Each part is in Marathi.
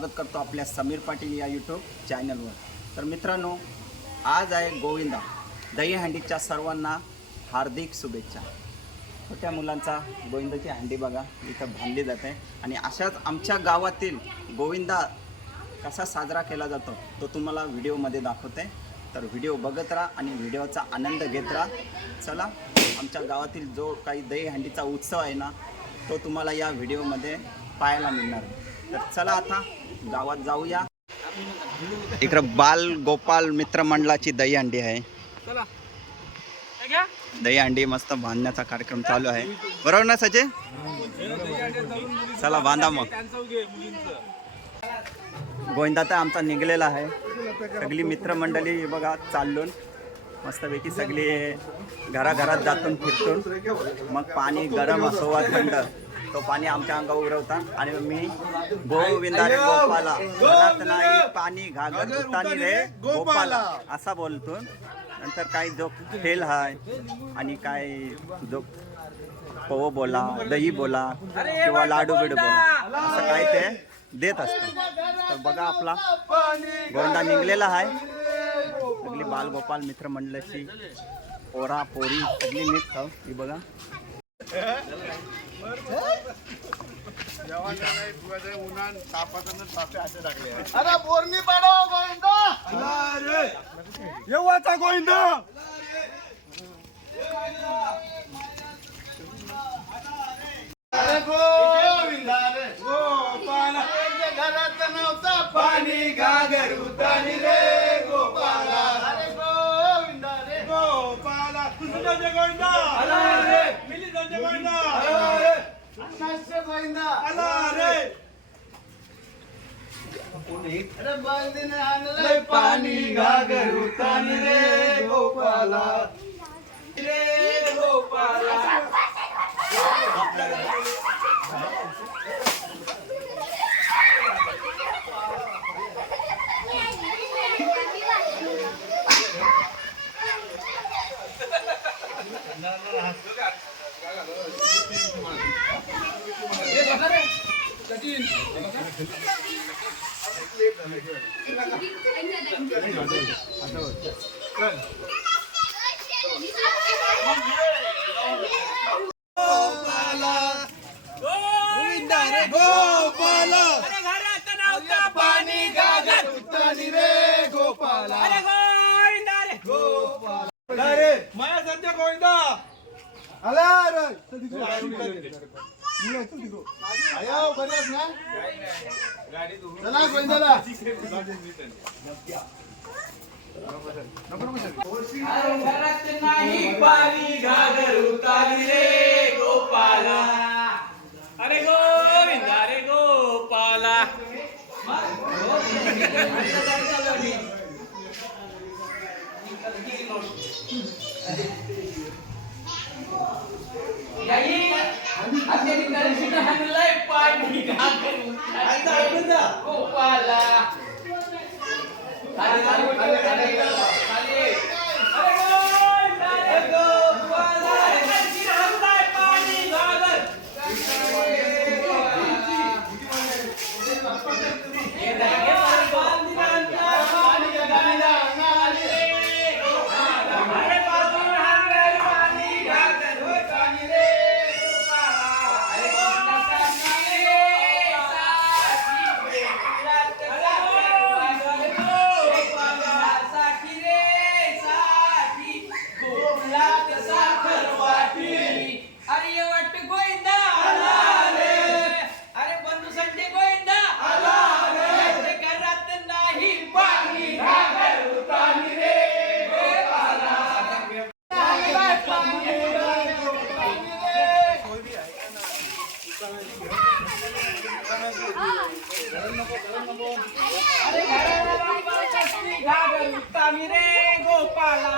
स्वागत करतो आपल्या समीर पाटील या यूट्यूब चॅनलवर तर मित्रांनो आज आहे गोविंदा. दहीहंडीच्या सर्वांना हार्दिक शुभेच्छा. छोट्या मुलांचा गोविंदाची हंडी बघा इथं बांधली जाते. आणि अशाच आमच्या गावातील गोविंदा कसा साजरा केला जातो तो तुम्हाला व्हिडिओमध्ये दाखवते. तर व्हिडिओ बघत राहा आणि व्हिडिओचा आनंद घेत राहा. चला आमच्या गावातील जो काही दहीहंडीचा उत्सव आहे ना तो तुम्हाला या व्हिडिओमध्ये पाहायला मिळणार आहे. तर चला आता गावात जाऊया. इकडं बाल गोपाल मित्रमंडळाची दहीहंडी आहे. चला. काय घ्या. दहीहंडी मस्त बांधण्याचा कार्यक्रम चालू आहे. बरोबर ना सचे चला बांधा मग. त्यांचं घे मुलींचं गोविंदा तर आमचा निघलेला आहे. सगळी मित्रमंडळी बघा चालून. मस्तपैकी सगळी घराघरात जातून फिरतून. मग पाणी गरम असो वा थंड. तो पाणी आमच्या अंगावर उरवतात आणि मी गोविंदा रे गोपाला घरात नाही पाणी घागर उतानी रे गोपाला! असा बोलतो. नंतर काही जो खेळ आहे आणि काय जो पव बोला दही बोला किंवा लाडू बिडू बोला असं काय ते देत असतं. तर बघा आपला गोंडा निघलेला आहे सगळी बालगोपाल मित्र मंडळाची पोरा पोरी सगळी मिक्स आहो ही बघा. अरे बोरणी पाडो गोविंदा. येवाचा गोविंदा. घरात नव्हता पाणी घागर उतानी रे गोपाला. अरे गोविंदा रे गोपाला गोविंदा? अरे पाणी घागर उतानी रे गोपाला. रे गोपाला. गोविंदा रे गोपाला अरे घरात नव्हता पाणी गागर उतानी रे गोपाला अरे गोविंदा। रे गोपाला रे माया सध्या गोविंदा आला रे आयो बरेच ना चला गोविंदाला घरात नाही पाणी गागर उतारी रे गोपाला अरे गोविंदा रे गोपाला. गोपाला अरे ये वाटत गोविंदा आला रे अरे बंधू संजय गोविंदा आला रे घरात नाही पाणी घागर उतानी रे अरे घरात घागर उतानी रे गोपाला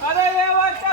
अरे देवाच्या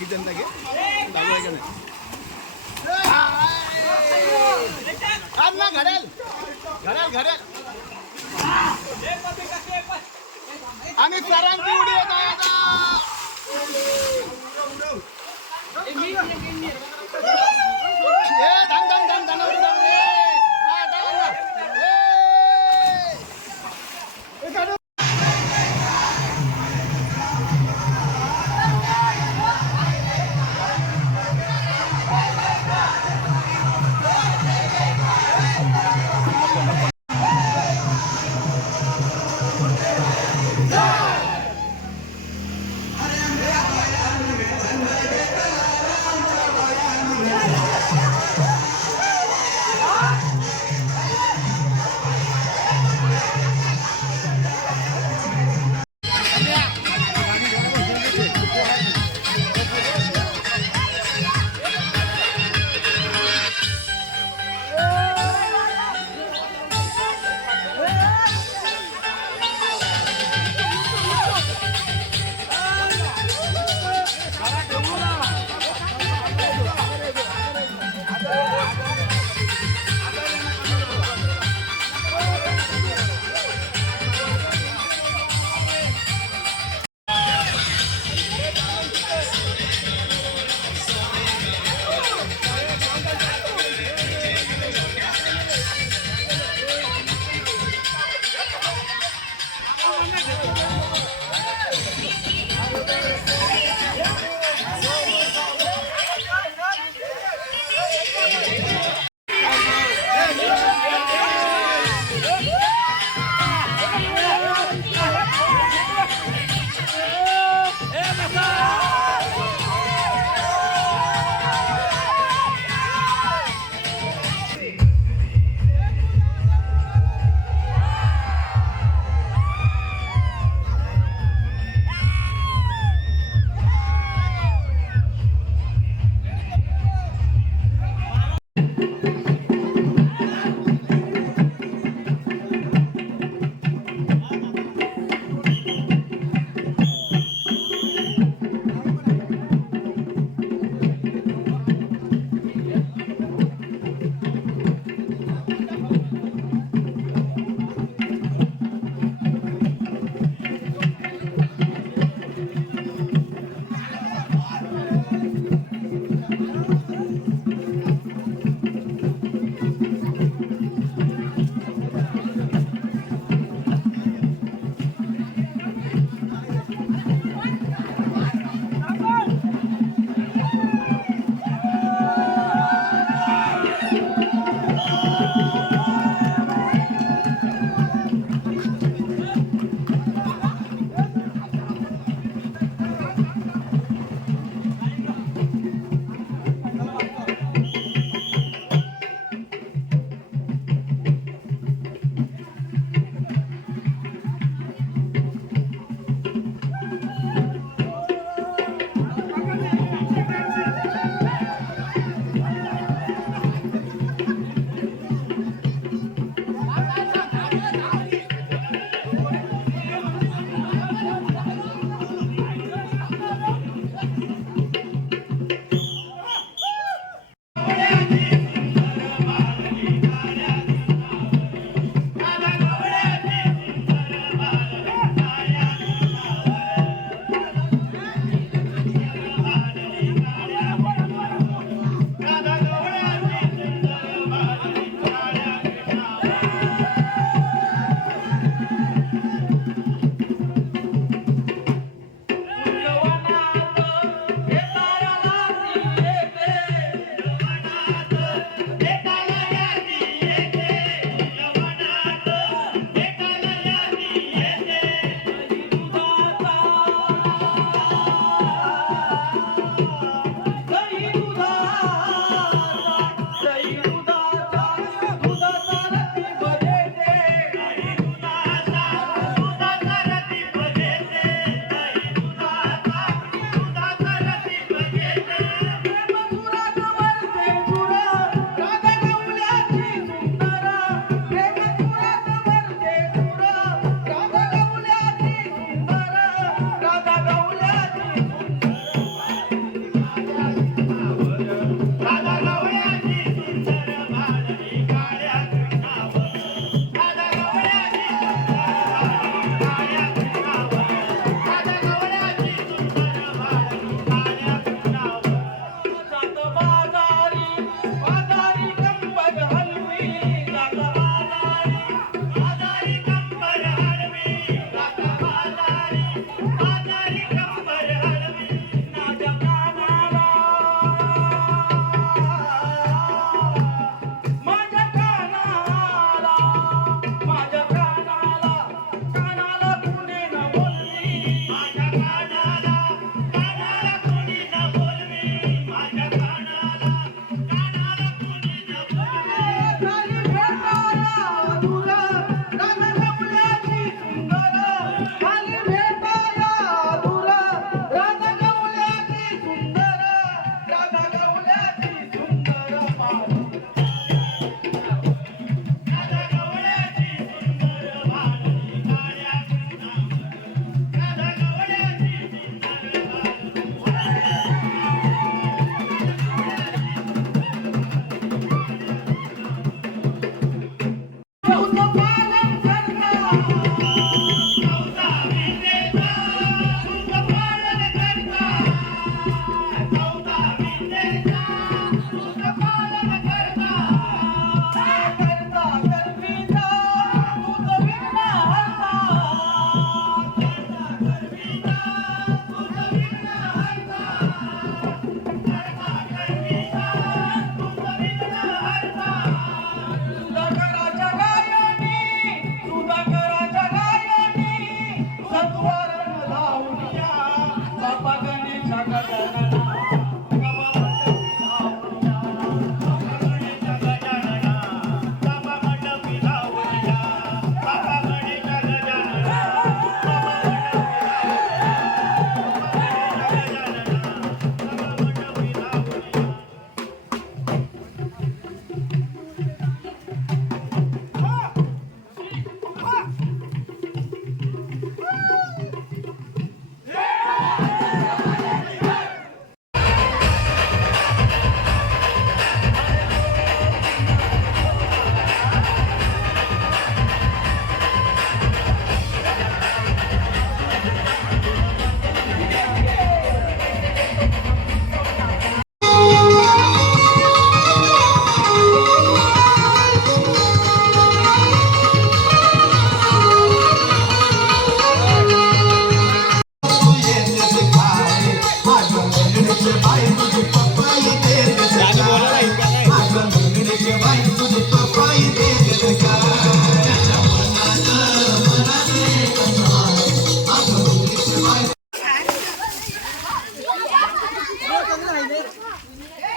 ही जनता घे. दाबू आहे का नाही? घडेल. घडेल घडेल. आणि सरांची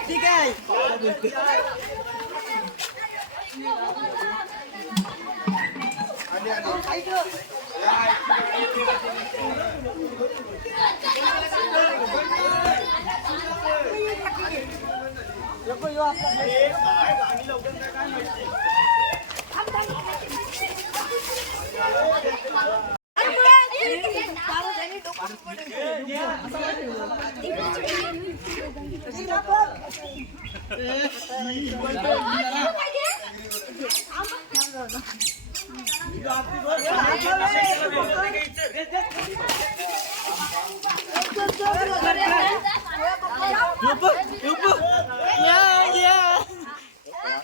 ठीक है देखो यो आपका पाणी लवकर काय माहिती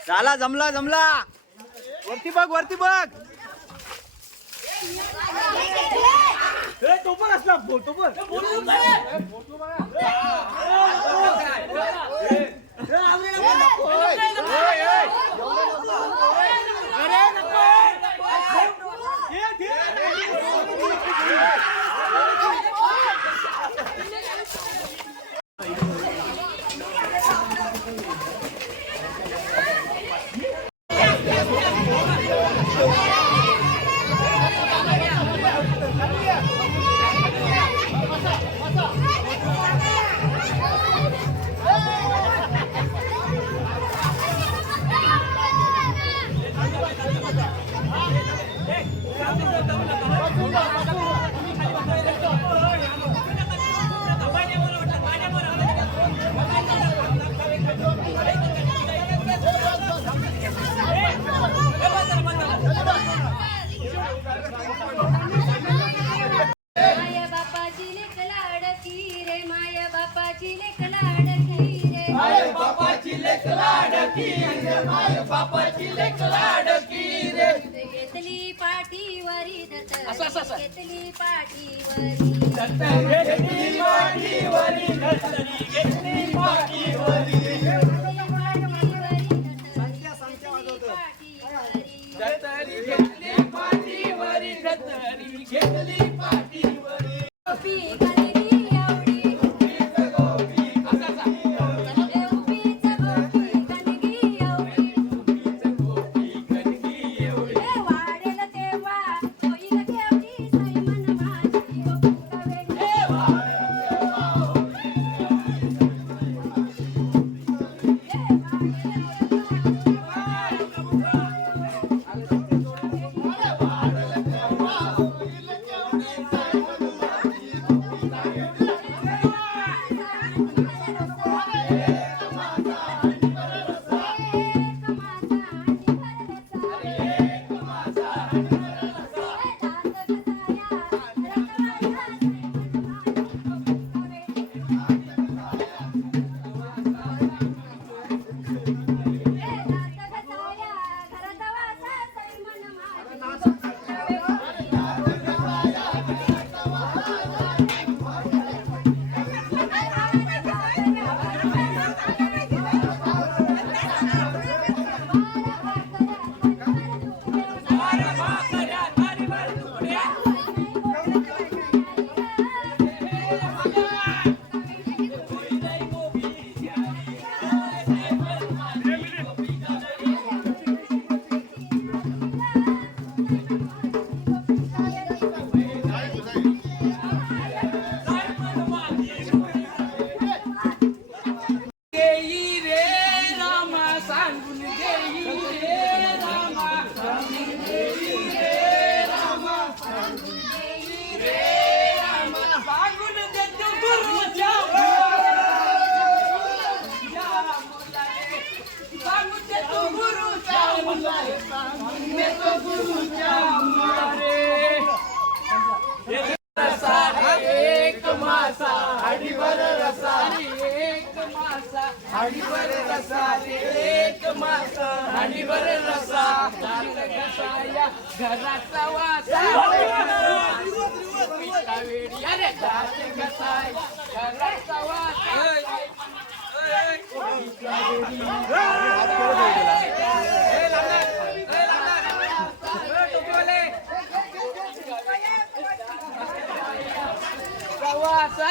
झाला जमला जमला. वरती बघ वरती बघ. माया माय बापाची लेक लाडकी रे. घेतली पाठीवरी दत्त असं, असं, असं. घेतली पाठीवरी. दत्त घेतली पाठीवरी घेतली पाठीवरी.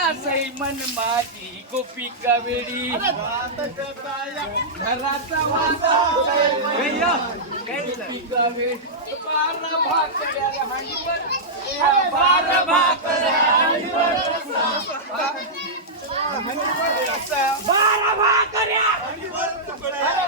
प्रवासा सैमन माझी गोपी कावेडी घराचा वासा गोपी कावेडी बारा भाकऱ्या हांडीवर बारा भाकऱ्या हांडीवर बारा भाकऱ्या अरे बारा भाकऱ्या. हांडीवर तुकड्या